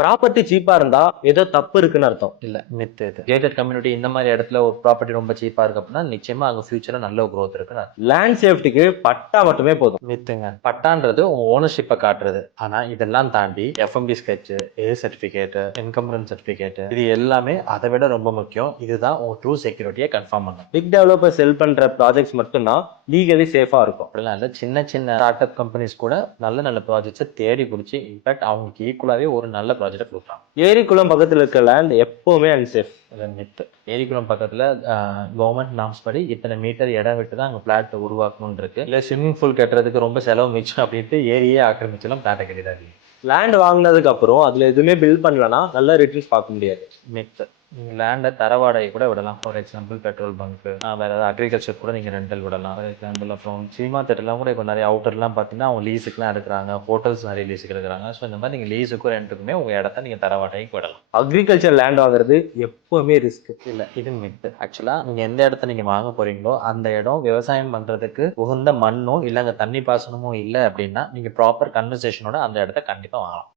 Property சீப்பா இருந்தா ஏதோ தப்பு இருக்குன்னு அர்த்தம். இல்ல மித் இது. கேட்டட் கம்யூனிட்டி இந்த மாதிரி இடத்துல ஒரு ப்ராப்பர்ட்டி ரொம்ப சீப்பா இருக்கு அப்படின்னா நிச்சயமா அங்க ஃபியூச்சர்ல நல்ல ஒரு growth இருக்குன்னு அர்த்தம். லேண்ட் சேஃப்டிக்கு பட்டா மட்டுமே போதும். மித்துங்க. பட்டான்றது உங்க ஓனர்ஷிப்பை காட்டுறது. ஆனா இதெல்லாம் தாண்டி எஃப்எம்பி ஸ்கெட்ச், ஏ சர்டிபிகேட், என்கம்பரன்ஸ் சர்டிபிகேட் இது எல்லாமே அதை விட ரொம்ப முக்கியம். இதுதான் உங்க ட்ரூ செக்யூரிட்டியை கன்ஃபார்ம் பண்ணும். பிக் டெவலப்பர் செல் பண்ற ப்ராஜெக்ட்ஸ் மட்டும்தான் லீகலி சேஃபா இருக்கும். அப்படிலாம் இல்லை, சின்ன சின்ன ஸ்டார்ட் அப் கம்பெனிஸ் கூட நல்ல நல்ல ப்ராஜெக்ட்ஸை தேடி பிடிச்சி இன்ஃபேக்ட் அவங்களுக்கு ஈக்குவலாகவே ஒரு நல்ல ப்ராஜெக்டை கொடுக்குறாங்க. ஏரிக்குளம் பக்கத்துல இருக்க லேண்ட் எப்பவுமே அன்சேஃப். மித்து. ஏரிக்குளம் பக்கத்தில் கவர்மெண்ட் நாம்ஸ் படி இத்தனை மீட்டர் இடம் விட்டு தான் அங்கே பிளாட் உருவாக்கணும்னு இருக்கு. இல்லை ஸ்விம்மிங் பூல் கட்டுறதுக்கு ரொம்ப செலவு மிச்சம் அப்படின்ட்டு ஏரியே ஆக்கிரமிச்செல்லாம் பிளாட்டை கட்டிடாது. லேண்ட் வாங்கினதுக்கு அப்புறம் அதுல எதுவுமே பில்ட் பண்ணலன்னா நல்ல ரிட்டர்ன்ஸ் பார்க்க முடியாது. மித்து. நீங்கள் லேண்டை தர வாடகை கூட விடலாம். ஃபார் எக்ஸாம்பிள் பெட்ரோல் பங்க்கு, வேறு ஏதாவது அக்ரிகல்ச்சர் கூட நீங்கள் ரெண்டல் விடலாம். ஃபார் எக்ஸாம்பிள் அப்புறம் சினிமா தேட்டர்லாம் கூட இப்போ நிறைய அவுட்டர்லாம் பார்த்தீங்கன்னா அவங்க லீஸுக்குலாம் எடுக்கிறாங்க. ஹோட்டல்ஸ் நிறைய லீஸுக்கு எடுக்கிறாங்க. ஸோ இந்த மாதிரி நீங்கள் லீஸுக்கும் ரெண்டுக்குமே உங்கள் இடத்த நீங்கள் தர வாடகைக்கு விடலாம். அக்ரிகல்ச்சர் லேண்ட் வாங்குறது எப்பவுமே ரிஸ்க். இல்லை, இது மித்து. ஆக்சுவலாக நீங்கள் எந்த இடத்த நீங்கள் வாங்க போகிறீங்களோ அந்த இடம் விவசாயம் பண்ணுறதுக்கு உகந்த மண்ணோ இல்லை அங்கே தண்ணி பாசனமோ இல்லை அப்படின்னா நீங்கள் ப்ராப்பர் கன்வர்சேஷனோட அந்த இடத்த கண்டிப்பாக வாங்கலாம்.